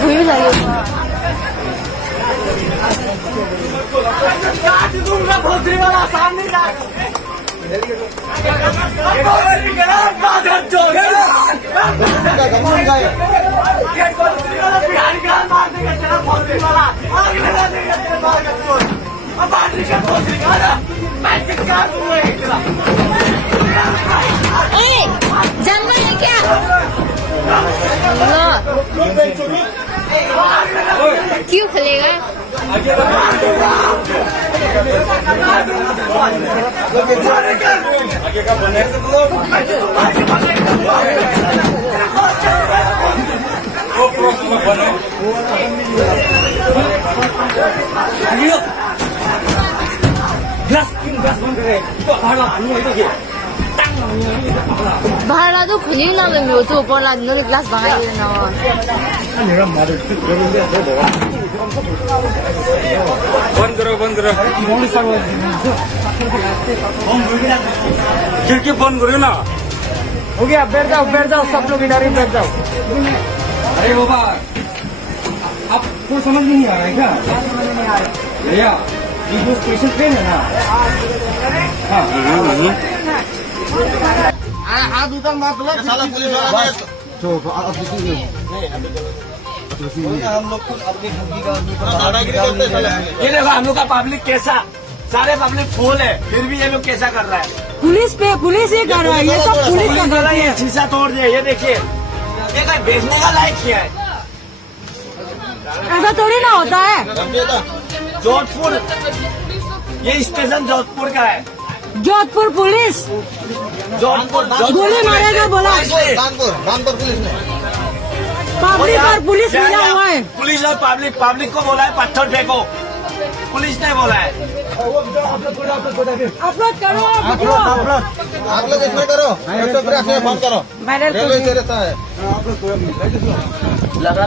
भूल लगेगा दूंगा भोसरी वाला सामने जन्म है क्या क्यों खुलेगा आगे का बने ग्लास बंद करे भाड़ा तो खुली ना में वो तो बोला नल ग्लास बाहर ना बंद करो खिड़की बंद करो ना। हो गया, बैठ जाओ सब लोग इधर ही बैठ जाओ। अरे बाबा आपको समझ में नहीं आ रहा है क्या भैया? ये जो स्पेशल ट्रेन है ना। हाथ उधर मत लो, साला पुलिस वाला है तो हम लोग खुद अपनी ड्यूटी का दादागिरी करते हैं। ये देखो हम लोग का पब्लिक कैसा, सारे पब्लिक फुल है, फिर भी ये लोग कैसा कर रहा है? पुलिस ये कर रहा है, ये सब पुलिस का कर रहा है। ये शीशा तोड़ दिया, ये देखिए, ये कहीं बेचने का लायक किया है। ऐसा थोड़ी ना होता है। जोधपुर, ये स्टेशन जोधपुर का है। जोधपुर पुलिस जोधपुर गोली मारेगा बोला। रामपुर पुलिस ने पब्लिक और पुलिस मिला हुआ है। पुलिस और पब्लिक को बोला है पत्थर फेंको, पुलिस ने बोला है। अपलोड करो, आप लोग इसमें करो, फोन करो, मैंने रेलवे से रहता है। लगा